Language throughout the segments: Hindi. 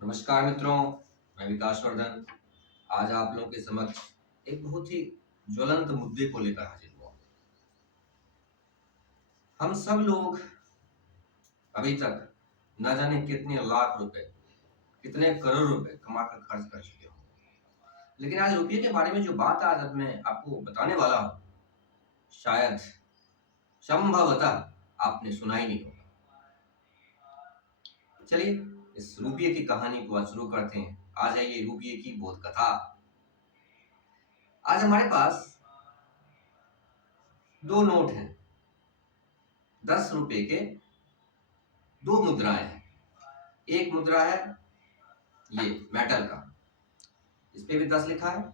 नमस्कार मित्रों, मैं विकास वर्धन। आज आप लोगों के समक्ष एक बहुत ही ज्वलंत मुद्दे को लेकर हाजिर हुआ हूं। हम सब लोग अभी तक न जाने कितने लाख रुपए, कितने करोड़ रुपए कमा कर खर्च कर चुके हों। लेकिन आज रुपये के बारे में जो बात आज अब मैं आपको बताने वाला हूं, शायद संभवतः आपने सुना ही नहीं होगा। चलिए इस रुपये की कहानी को आज शुरू करते हैं। आ जाइए रुपये की बोध कथा। आज हमारे पास दो नोट हैं। 10 रुपए के दो मुद्राएं हैं। एक मुद्रा है ये मेटल का, इस पे भी 10 लिखा है,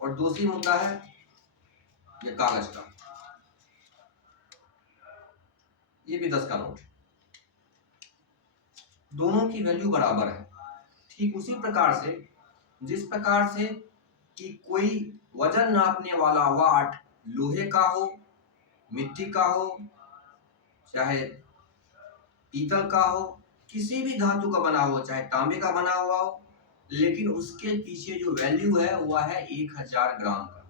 और दूसरी मुद्रा है ये कागज का, ये भी 10 का नोट है। दोनों की वैल्यू बराबर है। ठीक उसी प्रकार से जिस प्रकार से कि कोई वजन नापने वाला वाट लोहे का हो, मिट्टी का हो, चाहे पीतल का हो, किसी भी धातु का बना हो, चाहे तांबे का बना हुआ हो, लेकिन उसके पीछे जो वैल्यू है वह है 1000 ग्राम का।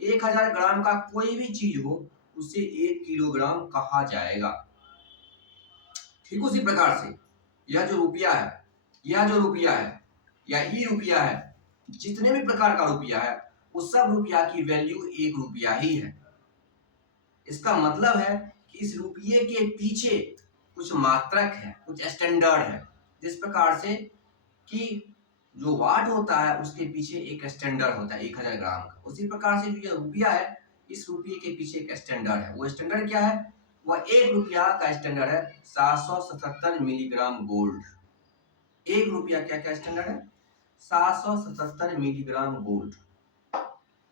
1000 ग्राम का कोई भी चीज हो उसे 1 किलोग्राम कहा जाएगा। ठीक उसी प्रकार से यह जो रुपया है, यह जो रुपया है या ई रुपया है, जितने भी प्रकार का रुपया है, उस सब रुपया की वैल्यू 1 रुपया ही है। इसका मतलब है कि इस रुपये के पीछे कुछ मात्रक है, कुछ स्टैंडर्ड है। जिस प्रकार से कि जो वाट होता है उसके पीछे एक स्टैंडर्ड होता है 1000 ग्राम का, उसी प्रकार से जो रुपया है, इस रुपये के पीछे एक स्टैंडर्ड है। वो स्टैंडर्ड क्या है? वह 1 रुपया का स्टैंडर्ड है 777 मिलीग्राम गोल्ड। 1 रुपया क्या क्या स्टैंडर्ड है? 777 मिलीग्राम गोल्ड।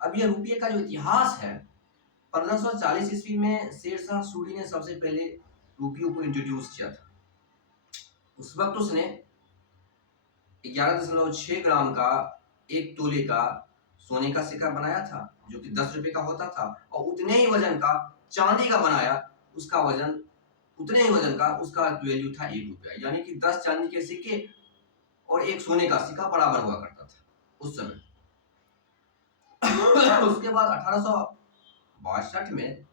अब यह रुपये का जो इतिहास है, 1540 ईस्वी में शेरशाह सूरी ने सबसे पहले रुपयों को इंट्रोड्यूस किया था। उस वक्त उसने 11.6 ग्राम का 1 तोले का सोने का सिक्का बनाया था, जो कि 10 रुपए का होता था, और उतने ही वजन का चांदी का बनाया, उसका वजन उतने ही वजन का, उसका वैल्यू था 1 रुपया। यानी कि 10 चांदी के सिक्के और 1 सोने का सिक्का बराबर हुआ करता था उस समय। उसके बाद 1862 में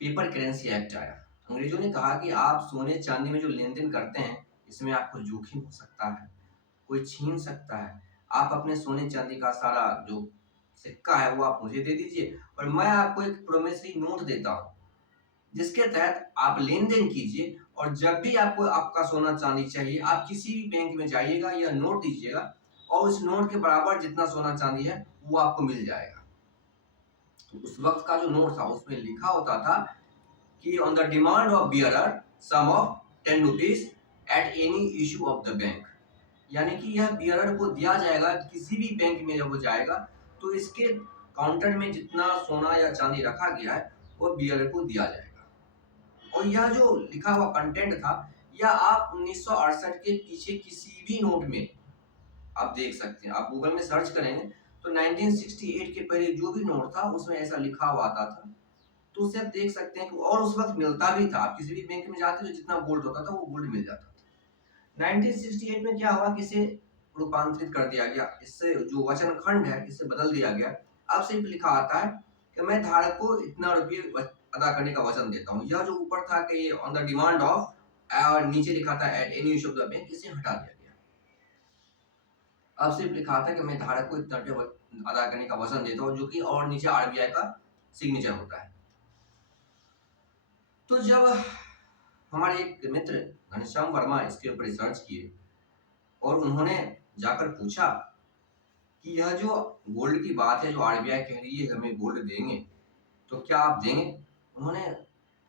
पेपर करेंसी एक्ट आया। अंग्रेजों ने कहा कि आप सोने चांदी में जो लेन देन करते हैं, इसमें आपको जोखिम हो सकता है, कोई छीन सकता है। आप अपने सोने चांदी का सारा जो सिक्का है वो आप मुझे दे दीजिए, और मैं आपको एक प्रोमिसरी नोट देता हूँ, जिसके तहत आप लेन देन कीजिए, और जब भी आपको आपका सोना चांदी चाहिए, आप किसी भी बैंक में जाइएगा या नोट दीजिएगा, और उस नोट के बराबर जितना सोना चांदी है वो आपको मिल जाएगा। तो उस वक्त का जो नोट था उसमें लिखा होता था कि on the demand of bearer sum of 10 rupees at any issue of the bank. यानी कि यह बियरर को दिया जाएगा, किसी भी बैंक में जब वो जाएगा तो इसके काउंटर में जितना सोना या चांदी रखा गया है वो बियरर को दिया जाएगा। और यह जो लिखा हुआ कंटेंट था, यह आप 1968 के पीछे किसी भी नोट में आप देख सकते हैं। आप गूगल में सर्च करेंगे तो 1968 के पहले जो भी नोट था उसमें ऐसा लिखा हुआ आता था, तो उसे आप देख सकते हैं कि और उस वक्त मिलता भी था। आप किसी भी बैंक में जाते तो जितना गोल्ड होता था वो गोल्ड मिल जाता था। 1968 में क्या हुआ कि इसे रूपांतरित कर दिया गया, इससे जो वचन खंड है इसे बदल दिया गया। अब सिर्फ लिखा आता है कि मैं धारक को इतना रुपये अदा करने का वचन देता हूँ। यह जो ऊपर था कि ये ऑन द डिमांड ऑफ, और नीचे लिखा था eight any issue of the bank, इसे हटा दिया गया। अब सिर्फ लिखा था कि मैं धारक को इतना रुपये अदा करने का वचन देता हूँ, जो कि और नीचे आरबीआई का सिग्नेचर होता है। तो जब हमारे एक मित्र घनश्याम वर्मा इसके ऊपर रिसर्च किए और उन्होंने जाकर पूछा कि यह जो गोल्ड की बात है, जो आरबीआई कह रही है हमें गोल्ड देंगे, तो क्या आप देंगे? उन्होंने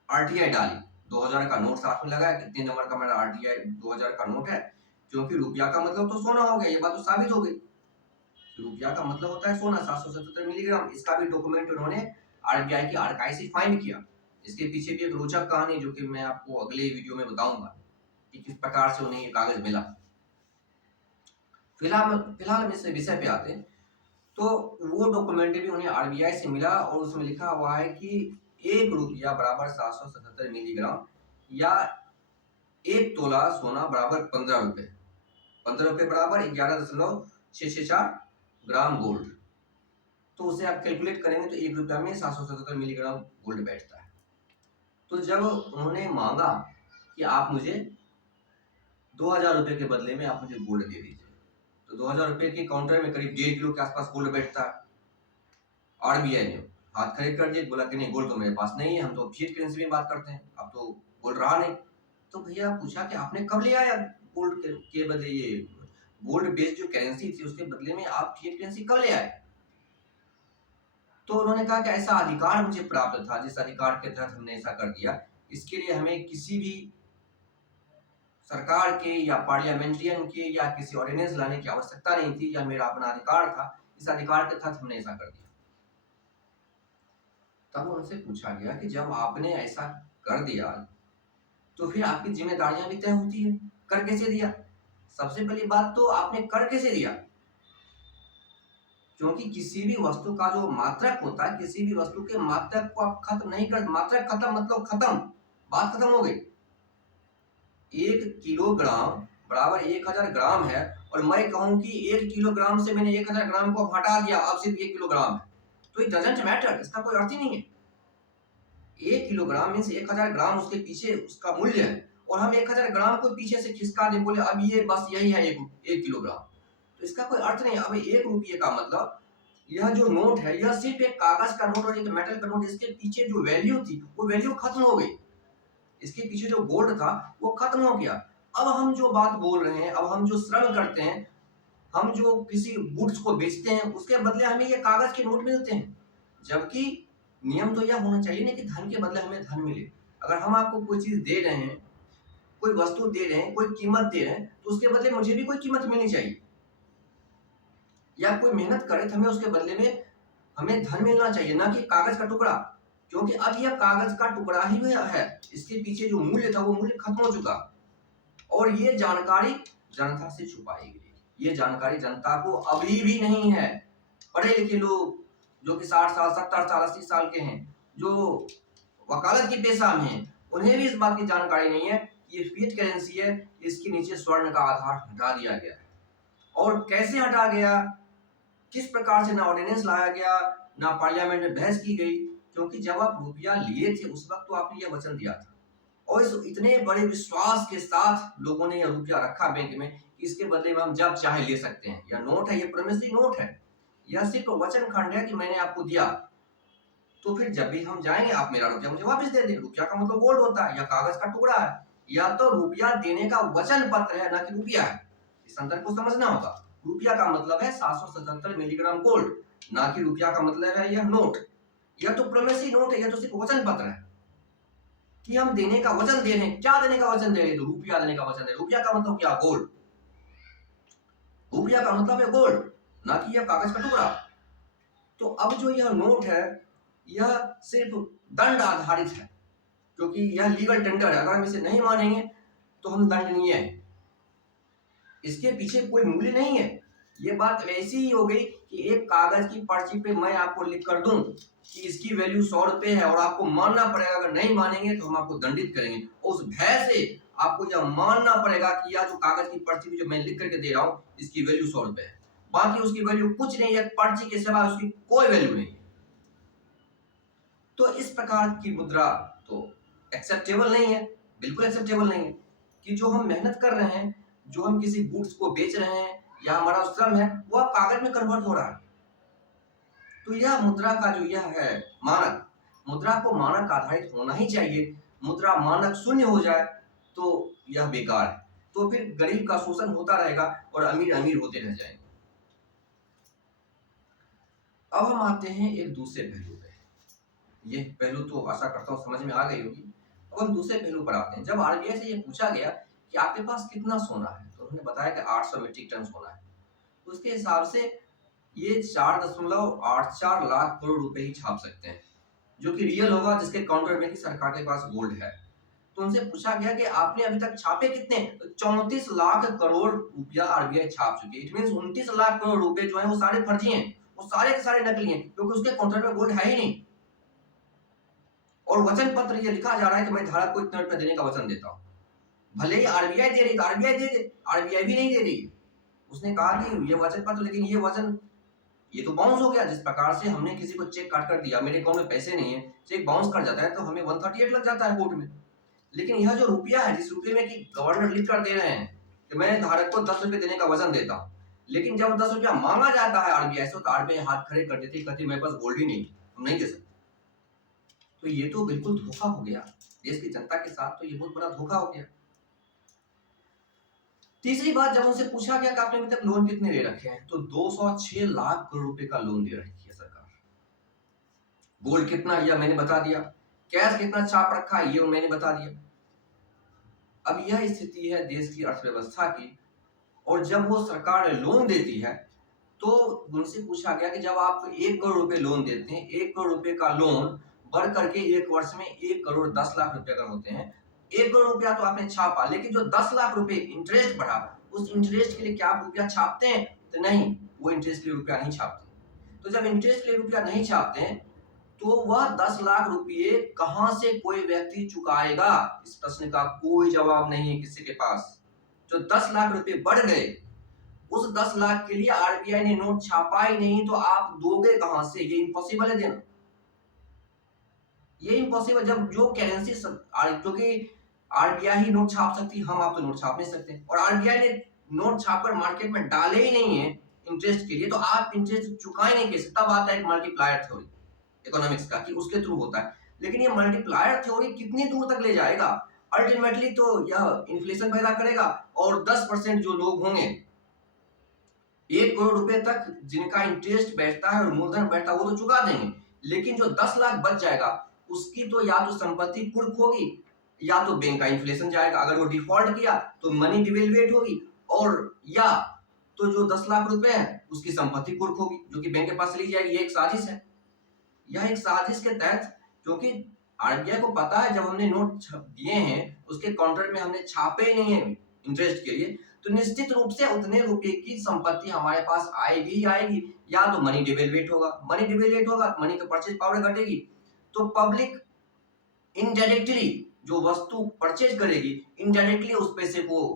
आरटीआई डाली, 2000 का नोट साथ में लगाया, कितने नंबर का मेरा आरटीआई 2000 का नोट है, क्योंकि रुपया का मतलब तो सोना हो गया, ये बात तो साबित हो गई। रुपया का मतलब होता है सोना, 777 मिलीग्राम। इसका भी डॉक्यूमेंट उन्होंने आरबीआई की आर्काइव से फाइंड किया। इसके पीछे भी एक रोचक कहानी, जो कि मैं आपको अगले वीडियो में बताऊंगा कि किस प्रकार से उन्हें ये कागज मिला। फिलहाल हम इस विषय पे आते हैं। तो वो डॉक्यूमेंट भी उन्हें आरबीआई से मिला, और उसमें लिखा हुआ है कि 1 रुपया बराबर 777 मिलीग्राम, या 1 तोला सोना बराबर 15 रुपए। 15 रुपये बराबर 11.664 ग्राम गोल्ड। तो उसे आप कैलकुलेट करेंगे तो 1 रुपया में 777 मिलीग्राम गोल्ड बैठता है। तो जब उन्होंने मांगा कि आप मुझे 2000 रुपये के बदले में आप मुझे गोल्ड दे दीजिए, तो 2000 रुपये के काउंटर में करीब 1.5 किलो के आसपास गोल्ड बैठता है। आरबीआई ने हाथ खड़े कर दिए, बोला कि नहीं गोल्ड तो मेरे पास नहीं है, हम तो फिएट करेंसी में बात करते हैं, अब तो गोल्ड रहा नहीं। तो भैया पूछा कि आपने कब लिया है गोल्ड के बदले, ये गोल्ड बेस्ड जो करेंसी थी उसके बदले में आप फिएट करेंसी कब ले आए? तो उन्होंने कहा कि ऐसा अधिकार मुझे प्राप्त था, जिस अधिकार के तहत हमने ऐसा कर दिया, इसके लिए हमें किसी भी सरकार के या पार्लियामेंट्रियन के या किसी ऑर्डिनेंस लाने की आवश्यकता नहीं थी, यह मेरा अपना अधिकार था, इस अधिकार के तहत हमने ऐसा कर दिया। तब उनसे पूछा गया कि जब आपने ऐसा कर दिया तो फिर आपकी जिम्मेदारियां भी तय होती है, कर कैसे दिया? सबसे पहली बात तो आपने कर कैसे दिया, क्योंकि किसी भी वस्तु का जो मात्रक होता है, किसी भी वस्तु के मात्रक को आप खत्म नहीं कर, मात्रक खत्म मतलब खत्म, बात खत्म हो गई। 1 किलोग्राम बराबर 1000 ग्राम है, और मैं कहूं कि 1 किलोग्राम से मैंने 1000 ग्राम को हटा दिया, अब सिर्फ 1 किलोग्राम है, तो इट डजंट मैटर, इसका कोई अर्थ ही नहीं है। 1 किलोग्राम मीन्स 1000 ग्राम उसके पीछे उसका मूल्य है, और हम 1000 ग्राम को पीछे से खिसका दे, बोले अब ये बस यही है 1 किलोग्राम, तो इसका कोई अर्थ नहीं। अब 1 रुपये का मतलब यह जो नोट है यह सिर्फ एक कागज का नोट और एक मेटल का नोट, इसके पीछे जो वैल्यू थी वो वैल्यू खत्म हो गई, इसके पीछे जो गोल्ड था वो खत्म हो गया। अब हम जो बात बोल रहे हैं, अब हम जो श्रम करते हैं, हम जो किसी गुड्स को बेचते हैं, उसके बदले हमें ये कागज के नोट मिलते हैं, जबकि नियम तो यह होना चाहिए ना कि धन के बदले हमें धन मिले। अगर हम आपको कोई चीज दे रहे हैं, कोई वस्तु दे रहे हैं, कोई कीमत दे रहे हैं, तो उसके बदले मुझे भी कोई कीमत मिलनी चाहिए, या कोई मेहनत करे तो हमें उसके बदले में हमें धन मिलना चाहिए, ना कि कागज का टुकड़ा, क्योंकि अब यह कागज का टुकड़ा ही है, इसके पीछे जो मूल्य था वो मूल्य खत्म हो चुका, और ये जानकारी जनता से छुपाई गई, ये जानकारी जनता को अभी भी नहीं है। पढ़े लिखे लोग जो कि 60 साल 70 साल 80 साल के हैं, जो वकालत की पेशा में हैं, उन्हें भी इस बात की जानकारी नहीं है कि ये फिएट करेंसी है, इसके नीचे स्वर्ण का आधार हटा दिया गया है। और कैसे हटा गया, किस प्रकार से ना ऑर्डिनेंस लाया गया, ना पार्लियामेंट में बहस की गई, क्योंकि जब आप रुपया लिए थे उस वक्त तो आपने यह वचन दिया था, और इस इतने बड़े विश्वास के साथ लोगों ने यह रुपया रखा बैंक में, इसके बदले में हम जब चाहे ले सकते हैं। यह नोट है, यह प्रोमिसरी नोट है, यह सिर्फ वचन खंड है कि मैंने आपको दिया, तो फिर जब भी हम जाएंगे आप मेरा रुपया मुझे वापस दे दें। रुपया का मतलब गोल्ड होता है या कागज का टुकड़ा है, या तो रुपया देने का वचन पत्र है, ना कि रुपया है, इस अंतर को समझना होगा। रुपया का मतलब है 777 मिलीग्राम गोल्ड, ना कि रुपया का मतलब है यह नोट, यह तो प्रोमिसरी नोट है, यह तो सिर्फ वचन पत्र है कि हम देने का वचन दे रहे हैं। क्या देने का वचन दे रहे हैं? तो रुपया देने का वचन दे रहे हैं। रुपया का मतलब क्या? गोल्ड। रुपया का मतलब है गोल्ड, ना कि यह कागज का टुकड़ा। तो अब जो यह नोट है यह सिर्फ दंड आधारित है, क्योंकि यह लीगल टेंडर है, अगर हम इसे नहीं मानेंगे तो हम दंडनीय है, इसके पीछे कोई मूल्य नहीं है। ये बात ऐसी ही हो गई कि एक कागज की पर्ची पे मैं आपको लिख कर दूं कि इसकी वैल्यू 100 रुपए है और आपको मानना पड़ेगा, अगर नहीं मानेंगे तो हम आपको दंडित करेंगे, और उस भय से आपको यह मानना पड़ेगा कि यह जो कागज की पर्ची पे जो मैं लिख करके दे रहा हूं इसकी वैल्यू 100 रुपए है, बाकी उसकी वैल्यू कुछ नहीं है, पर्ची के सिवा उसकी कोई वैल्यू नहीं है। तो इस प्रकार की मुद्रा तो एक्सेप्टेबल नहीं है, बिल्कुल एक्सेप्टेबल नहीं है कि जो हम मेहनत कर रहे हैं, जो हम किसी गुड्स को बेच रहे हैं या हमारा श्रम है वो अब कागज में कन्वर्ट हो रहा है। तो यह मुद्रा का जो यह है मानक, मुद्रा को मानक आधारित होना ही चाहिए। मुद्रा मानक शून्य हो जाए तो यह बेकार है, तो फिर गरीब का शोषण होता रहेगा और अमीर अमीर होते रह जाएंगे। अब हम आते हैं एक दूसरे पहलू पे, यह पहलू तो आशा करता हूँ समझ में आ गई होगी। अब हम दूसरे पहलू पर आते हैं। जब आरबीआई से यह पूछा गया कि आपके पास कितना सोना है, तो उन्होंने बताया कि 800 मीट्रिक टन सोना है, तो उसके हिसाब से ये 4.84 लाख करोड़ रुपए ही छाप सकते हैं, जो कि रियल होगा जिसके काउंटर में कि सरकार के पास गोल्ड है। तो उनसे पूछा गया कि आपने अभी तक छापे कितने, तो 34 लाख करोड़ रुपया आरबीआई छाप चुकी है। इट मींस 29 लाख करोड़ रुपए जो है वो सारे फर्जी हैं, वो सारे के सारे नकली हैं, क्योंकि उसके काउंटर में गोल्ड है ही नहीं। और वचन पत्र ये लिखा जा रहा है कि मैं धारक को इतने रुपए देने का वचन देता हूं, भले ही आरबीआई दे रही है, आरबीआई दे दे, आरबीआई भी नहीं दे रही है, उसने कहा कि ये वजन पत्र, लेकिन ये वजन ये तो बाउंस हो गया। जिस प्रकार से हमने किसी को चेक काट कर दिया, मेरे अकाउंट में पैसे नहीं है, चेक बाउंस कर जाता है तो हमें 138 लग जाता है कोर्ट में। लेकिन यह जो रुपया है, जिस रुपये में कि गवर्नर लिख कर दे रहे हैं कि मैं धारक को 10 रुपये देने का वजन देता हूँ, लेकिन जब 10 रुपया मांगा जाता है आरबीआई से तो आरबीआई हाथ खड़े कर देती है, कहती मेरे पास गोल्ड ही नहीं, हम नहीं दे सकते। तो ये तो बिल्कुल धोखा हो गया देश की जनता के साथ, तो ये बहुत बड़ा धोखा हो गया। तीसरी बात, जब उनसे पूछा गया कि आपने अभी तक लोन कितने ले रखे हैं, तो 206 लाख करोड़ रुपए का लोन दे रखी है सरकार। गोल्ड कितना, यह मैंने बता दिया। कैश कितना छाप रखा है, ये मैंने बता दिया। अब यह स्थिति है देश की अर्थव्यवस्था की, और जब वो सरकार लोन देती है तो उनसे पूछा गया कि जब आप 1 करोड़ रुपए लोन देते हैं, 1 करोड़ रुपए का लोन बढ़ करके एक वर्ष में 1 करोड़ 10 लाख रुपए अगर होते हैं, 1 करोड़ रुपया तो आपने छापा, लेकिन जो 10 लाख रुपए इंटरेस्ट बढ़ा, उस इंटरेस्ट के लिए क्या आप रुपया छापते हैं? तो नहीं, वो इंटरेस्ट के लिए रुपया नहीं छापते। तो जब इंटरेस्ट के लिए रुपया नहीं छापते हैं तो वह 10 लाख रुपये कहां से कोई व्यक्ति चुकाएगा? इस प्रश्न का कोई जवाब नहीं है किसी के पास। जो 10 लाख रुपए बढ़ गए, उस 10 लाख के लिए आरबीआई ने नोट छापा ही नहीं, तो आप दोगे कहां से? ये इम्पॉसिबल है देना, ये इम्पॉसिबल। जब जो करेंसी, क्योंकि आरबीआई ही नोट छाप सकती, हम आप तो नोट छाप नहीं सकते, और आरबीआई ने नोट छापकर मार्केट में डाले ही नहीं है इंटरेस्ट के लिए, तो आप इंटरेस्ट चुकाए नहीं कैसे? तब आता है एक मल्टीप्लायर थ्योरी इकोनॉमिक्स का कि उसके थ्रू होता है। लेकिन ये मल्टीप्लायर थ्योरी कितनी दूर तक ले जाएगा? अल्टीमेटली तो यह इन्फ्लेशन पैदा करेगा, और 10% जो लोग होंगे 1 करोड़ रुपए तक जिनका इंटरेस्ट बैठता है और मूलधन बैठता है, वो तो चुका देंगे, लेकिन जो 10 लाख बच जाएगा उसकी तो या तो संपत्ति कुर्क होगी, या तो बैंक का इन्फ्लेशन जाएगा। अगर वो डिफॉल्ट किया तो मनी डिवेल्युएट होगी, और या तो जो 10 लाख रुपए है उसकी संपत्ति कुर्क होगी, जो कि बैंक के पास चली जाएगी। ये एक साजिश है। यह एक साजिश के तहत, क्योंकि आरबीआई को पता है जब हमने नोट दिए हैं उसके काउंटर में हमने छापे नहीं है इंटरेस्ट के लिए, तो निश्चित रूप से उतने रुपए की संपत्ति हमारे पास आएगी ही आएगी। या तो मनी डिवेल्युएट होगा, मनी डिवेल्युएट होगा, मनी का परचेज पावर घटेगी, तो पब्लिक इनडायरेक्टली जो वस्तु परचेज करेगी, इनडायरेक्टली उस पैसे को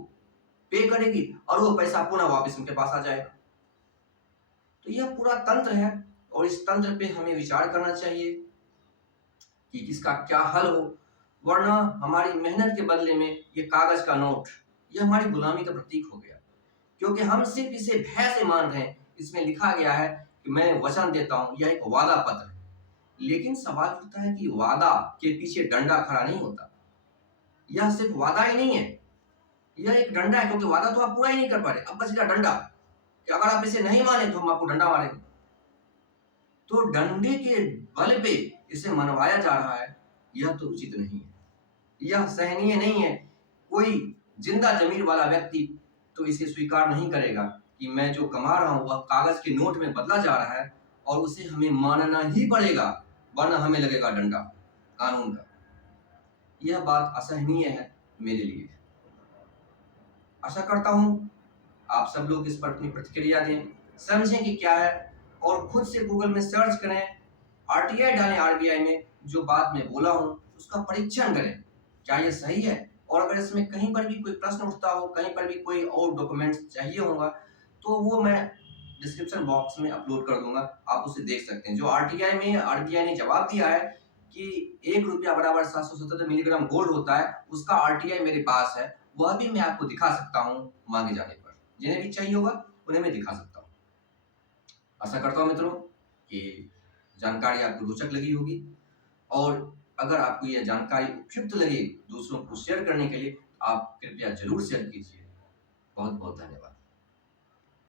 पे करेगी, और वो पैसा पुनः वापस उनके पास आ जाएगा। तो यह पूरा तंत्र है, और इस तंत्र पे हमें विचार करना चाहिए कि इसका क्या हल हो, वरना हमारी मेहनत के बदले में ये कागज का नोट, ये हमारी गुलामी का प्रतीक हो गया। क्योंकि हम सिर्फ इसे भय से मान रहे हैं। इसमें लिखा गया है कि मैं वचन देता हूं, यह एक वादा पत्र है, लेकिन सवाल उठता है कि वादा के पीछे डंडा खड़ा नहीं होता। यह सिर्फ वादा ही नहीं है, यह एक डंडा है, क्योंकि वादा तो आप पूरा ही नहीं कर पा रहे, अब बचेगा डंडा कि अगर आप इसे नहीं माने तो हम आपको डंडा मारेंगे। तो डंडे के बल पे इसे मनवाया जा रहा है, यह तो उचित नहीं है, यह सहनीय नहीं है। कोई जिंदा जमीर वाला व्यक्ति तो इसे स्वीकार नहीं करेगा कि मैं जो कमा रहा हूं वह कागज के नोट में बदला जा रहा है, और उसे हमें मानना ही पड़ेगा, वरना हमें लगेगा डंडा कानून का। यह बात असहनीय है मेरे लिए। आशा करता हूं आप सब लोग इस पर अपनी प्रतिक्रिया दें, समझें कि क्या है, और खुद से गूगल में सर्च करें, आरटीआई डालें आरबीआई में, जो बात मैं बोला हूं उसका परीक्षण करें, क्या यह सही है। और अगर इसमें कहीं पर भी कोई प्रश्न उठता हो, कहीं पर भी कोई और डॉक्यूमेंट्स चाहिए होगा, तो वो मैं डिस्क्रिप्शन बॉक्स में अपलोड कर दूंगा, आप उसे देख सकते हैं। जो आरटीआई में आरबीआई ने जवाब दिया है कि 1 रुपया बराबर 777 मिलीग्राम गोल्ड होता है, उसका आरटीआई मेरे पास है, वह भी मैं आपको दिखा सकता हूं मांगे जाने पर। जिन्हें भी चाहिए होगा उन्हें मैं दिखा सकता हूँ। आशा करता हूँ मित्रों कि जानकारी आपको रोचक लगी होगी, और अगर आपको यह जानकारी उपयुक्त लगे दूसरों को शेयर करने के लिए, आप कृपया जरूर शेयर कीजिए। बहुत बहुत धन्यवाद।